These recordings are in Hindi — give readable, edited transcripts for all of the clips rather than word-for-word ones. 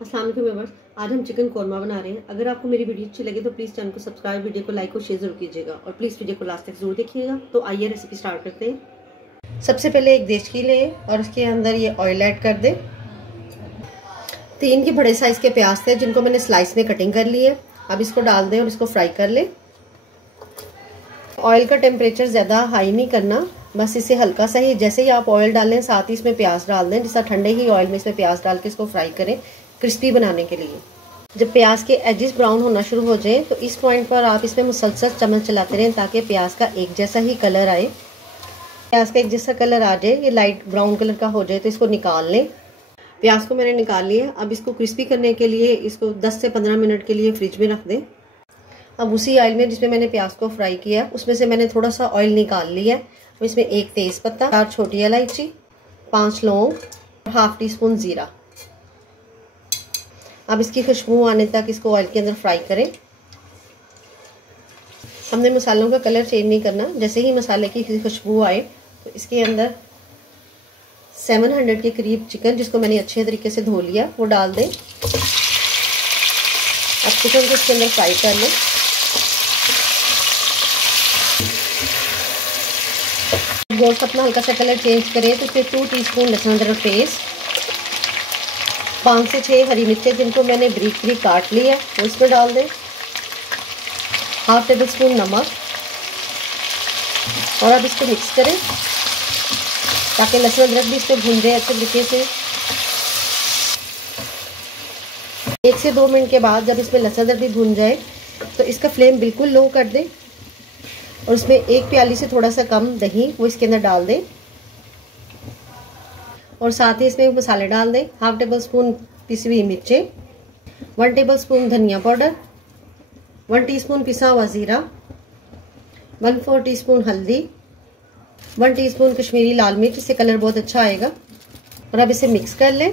अस्सलाम वालेकुम व्यूअर्स, आज हम चिकन कौरमा बना रहे हैं। अगर आपको मेरी वीडियो अच्छी लगे तो प्लीज़ चैनल को सब्सक्राइब, वीडियो को लाइक और शेयर जरूर कीजिएगा और प्लीज़ वीडियो को लास्ट तक जरूर देखिएगा। तो आइए रेसिपी स्टार्ट करते हैं। सबसे पहले एक देचकी लें और उसके अंदर ये ऑयल ऐड कर दें। 3 के बड़े साइज के प्याज थे जिनको मैंने स्लाइस में कटिंग कर ली है। अब इसको डाल दें और इसको फ्राई कर लें। ऑयल का टेम्परेचर ज़्यादा हाई नहीं करना, बस इसे हल्का सा ही, जैसे ही आप ऑयल डालें साथ ही इसमें प्याज डाल दें। जैसा ठंडे ही ऑयल में इसमें प्याज डाल के इसको फ्राई करें क्रिस्पी बनाने के लिए। जब प्याज के एजेस ब्राउन होना शुरू हो जाए तो इस पॉइंट पर आप इसमें मुसलसल चम्मच चलाते रहें ताकि प्याज का एक जैसा ही कलर आए। प्याज का एक जैसा कलर आ जाए, ये लाइट ब्राउन कलर का हो जाए तो इसको निकाल लें। प्याज को मैंने निकाल लिया। अब इसको क्रिस्पी करने के लिए इसको 10 से 15 मिनट के लिए फ्रिज में रख दें। अब उसी ऑयल में जिसमें मैंने प्याज को फ्राई किया उसमें से मैंने थोड़ा सा ऑयल निकाल लिया है। इसमें 1 तेज पत्ता, 4 छोटी इलायची, 5 लौंग और हाफ टी स्पून जीरा। अब इसकी खुशबू आने तक इसको ऑयल के अंदर फ्राई करें। हमने मसालों का कलर चेंज नहीं करना। जैसे ही मसाले की खुशबू आए तो इसके अंदर 700 के करीब चिकन, जिसको मैंने अच्छे तरीके से धो लिया, वो डाल दें। अब चिकन को इसके अंदर फ्राई कर लें। गोश्त अपना हल्का सा कलर चेंज करें तो इसमें 2 टीस्पून लहसुन अदरक पेस्ट, 5 से 6 हरी मिर्चें जिनको मैंने बारीक बारीक काट लिया वो इसमें डाल दें। हाफ टेबल स्पून नमक और अब इसको मिक्स करें ताकि लहसुन अदरक भी इसमें भून जाए अच्छे तरीके से। 1 से 2 मिनट के बाद जब इसमें लहसुन अदरक भी भून जाए तो इसका फ्लेम बिल्कुल लो कर दें और उसमें 1 प्याली से थोड़ा सा कम दही वो इसके अंदर डाल दें और साथ ही इसमें मसाले डाल दें। हाफ टेबल स्पून पिसी हुई मिर्चें, 1 टेबल स्पून धनिया पाउडर, 1 टीस्पून पिसा हुआ जीरा, 1/4 टीस्पून हल्दी, 1 टीस्पून कश्मीरी लाल मिर्च, इससे कलर बहुत अच्छा आएगा। और अब इसे मिक्स कर लें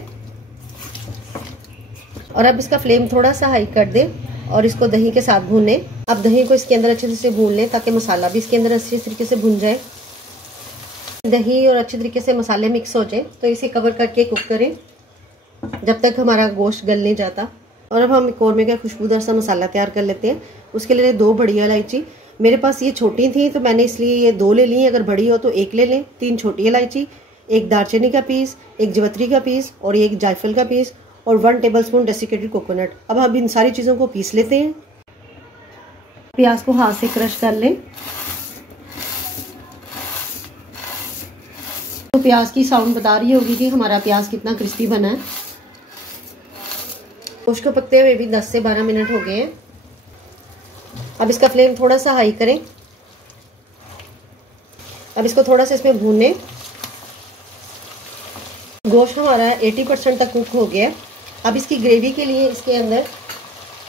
और अब इसका फ्लेम थोड़ा सा हाई कर दें और इसको दही के साथ भूनें। अब दही को इसके अंदर अच्छे से भून लें ताकि मसाला भी इसके अंदर अच्छे तरीके से भुन जाए। दही और अच्छे तरीके से मसाले मिक्स हो जाए तो इसे कवर करके कुक करें जब तक हमारा गोश्त गल नहीं जाता। और अब हम कौरमे का खुशबूदार सा मसाला तैयार कर लेते हैं। उसके लिए 2 बड़ी इलायची, मेरे पास ये छोटी थी तो मैंने इसलिए ये 2 ले ली। अगर बड़ी हो तो 1 ले लें। 3 छोटी इलायची, 1 दालचीनी का पीस, 1 जवत्री का पीस और 1 जायफल का पीस और 1 टेबल स्पून डेसिकेटेड कोकोनट। अब हम इन सारी चीज़ों को पीस लेते हैं। प्याज को हाथ से क्रश कर लें। तो प्याज की साउंड बता रही होगी कि हमारा प्याज कितना क्रिस्पी बना है। गोश्त को पकते हुए भी 10 से 12 मिनट हो गए हैं। अब इसका फ्लेम थोड़ा सा हाई करें। अब इसको थोड़ा सा इसमें भूनें। गोश्त हमारा 80% तक कुक हो गया। अब इसकी ग्रेवी के लिए इसके अंदर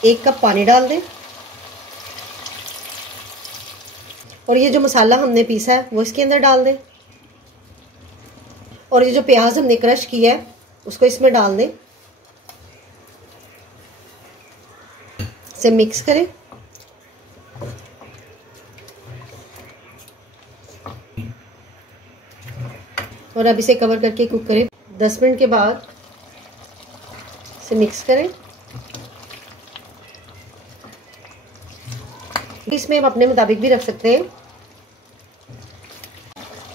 1 कप पानी डाल दें और ये जो मसाला हमने पीसा है वो इसके अंदर डाल दें और ये जो प्याज हमने क्रश किया है उसको इसमें डाल दें। इसे मिक्स करें और अब इसे कवर करके कुक करें। 10 मिनट के बाद इसे मिक्स करें। इसमें हम अपने मुताबिक भी रख सकते हैं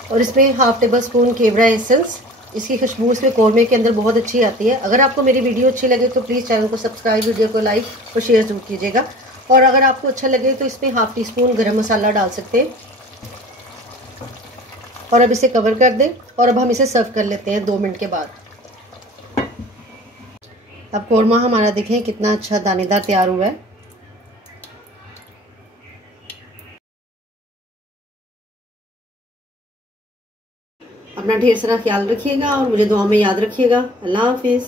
और इसमें हाफ टेबल स्पून केवड़ा एसेंस, इसकी खुशबू इसमें कौरमे के अंदर बहुत अच्छी आती है। अगर आपको मेरी वीडियो अच्छी लगे तो प्लीज़ चैनल को सब्सक्राइब, वीडियो को लाइक और शेयर जरूर कीजिएगा। और अगर आपको अच्छा लगे तो इसमें हाफ टी स्पून गरम मसाला डाल सकते हैं। और अब इसे कवर कर दें और अब हम इसे सर्व कर लेते हैं 2 मिनट के बाद। अब कौरमा हमारा देखें कितना अच्छा दानेदार तैयार हुआ है। अपना ढेर सारा ख्याल रखिएगा और मुझे दुआ में याद रखिएगा। अल्लाह हाफिज़।